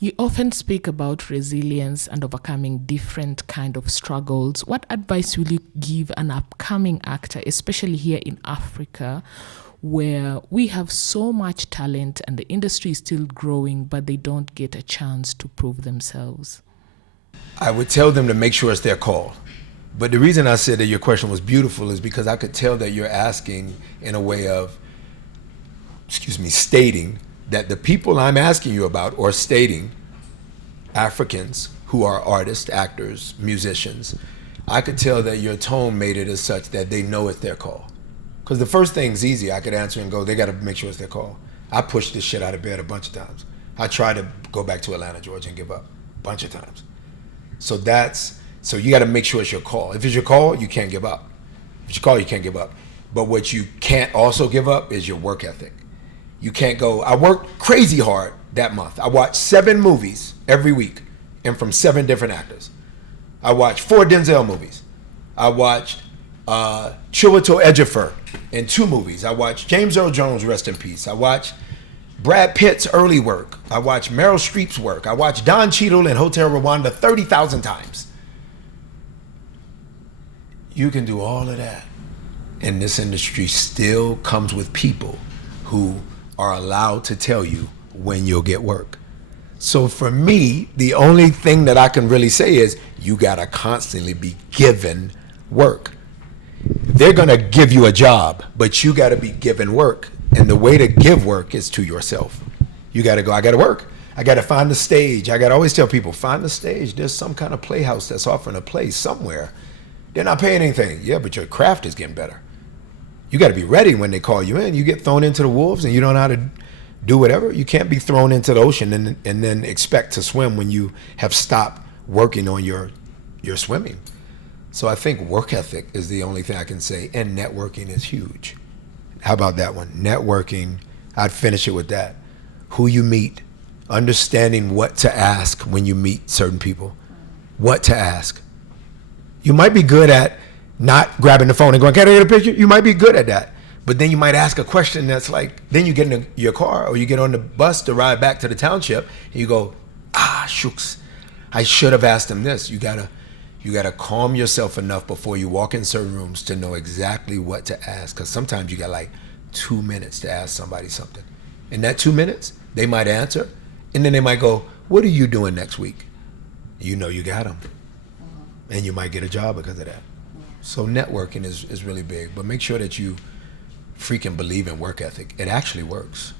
You often speak about resilience and overcoming different kind of struggles. What advice will you give an upcoming actor, especially here in Africa, where we have so much talent and the industry is still growing, but they don't get a chance to prove themselves? I would tell them to make sure it's their call. But the reason I said that your question was beautiful is because I could tell that you're asking in a way of, stating that the people I'm asking you about, or stating Africans who are artists, actors, musicians, I could tell that your tone made it as such that they know it's their call. Because the first thing's easy. I could answer and go, they got to make sure it's their call. I pushed this shit out of bed a bunch of times. I tried to go back to Atlanta, Georgia and give up a bunch of times. So you got to make sure it's your call. If it's your call, you can't give up. If it's your call, you can't give up. But what you can't also give up is your work ethic. You can't go, I worked crazy hard that month. I watched 7 movies every week and from 7 different actors. I watched 4 Denzel movies. I watched Chiwetel Ejiofor in 2 movies. I watched James Earl Jones, rest in peace. I watched Brad Pitt's early work. I watched Meryl Streep's work. I watched Don Cheadle in Hotel Rwanda 30,000 times. You can do all of that. And this industry still comes with people who are allowed to tell you when you'll get work. So for me, the only thing that I can really say is you gotta constantly be given work. They're gonna give you a job, but you gotta be given work. And the way to give work is to yourself. You gotta go, I gotta work. I gotta find the stage. I gotta always tell people, find the stage. There's some kind of playhouse that's offering a play somewhere. They're not paying anything. Yeah, but your craft is getting better. You got to be ready when they call you in. You get thrown into the wolves and you don't know how to do whatever. You can't be thrown into the ocean and then expect to swim when you have stopped working on your swimming. So I think work ethic is the only thing I can say, and networking is huge. How about that one? Networking, I'd finish it with that. Who you meet, understanding what to ask when you meet certain people, what to ask. You might be good at not grabbing the phone and going, can I get a picture? You might be good at that. But then you might ask a question that's like, then you get in your car or you get on the bus to ride back to the township and you go, shucks, I should have asked him this. You gotta calm yourself enough before you walk in certain rooms to know exactly what to ask. Because sometimes you got like 2 minutes to ask somebody something. In that 2 minutes, they might answer and then they might go, what are you doing next week? You know you got them. And you might get a job because of that. So networking is really big, but make sure that you freaking believe in work ethic. It actually works.